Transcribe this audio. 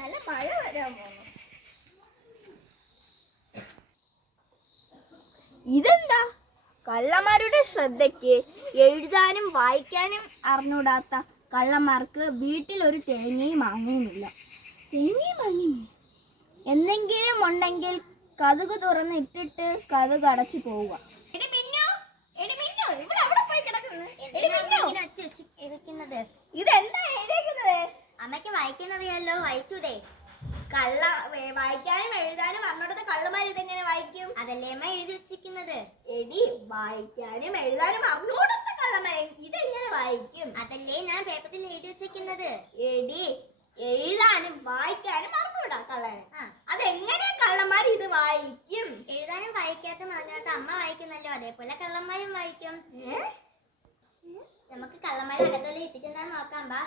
നല്ല മഴ വരാൻ പോകുന്നു. ഇതെന്താ? കള്ളന്മാരുടെ ശ്രദ്ധയ്ക്ക് എഴുതാനും വായിക്കാനും അറിഞ്ഞൂടാത്ത കള്ളന്മാർക്ക് വീട്ടിൽ ഒരു തേങ്ങയും മാങ്ങയുമില്ല. തേങ്ങയും മാങ്ങയും എന്തെങ്കിലും ഉണ്ടെങ്കിൽ കതക് തുറന്ന് ഇട്ടിട്ട് കതക് അടച്ചു പോവുക. ഇതെന്താ എഴുതിയിരിക്കുന്നത്? അമ്മയ്ക്ക് വായിക്കുന്നറിയാലോ, വായിച്ചൂതേ. വായിക്കാനും എഴുതാനും അറിഞ്ഞൂടാത്ത കള്ളന്മാർ ഇതെങ്ങനെ വായിക്കും? അതല്ലേ അമ്മ എഴുതി വെച്ചിരിക്കുന്നത്. എടി, വായിക്കാനും എഴുതാനും അറിഞ്ഞൂടാത്ത കള്ളന്മാർ ഇതെങ്ങനെ വായിക്കും? അതല്ലേ ഞാൻ പേപ്പറിൽ എഴുതി വെച്ചിരിക്കുന്നത്. എടി, എഴുതാനും വായിക്കാനും അറിഞ്ഞൂടാ കള്ളൻ. അതെങ്ങനെ കള്ളന്മാർ ഇത് വായിക്കും? എഴുതാനും വായിക്കാത്ത അറിഞ്ഞാത്ത അമ്മ വായിക്കുന്നല്ലോ, അതേപോലെ കള്ളന്മാരും വായിക്കും. നമുക്ക് കള്ളന്മാരെ അകത്തോലെ ഇട്ടിട്ടുണ്ടെന്ന് നോക്കാം. ബാ.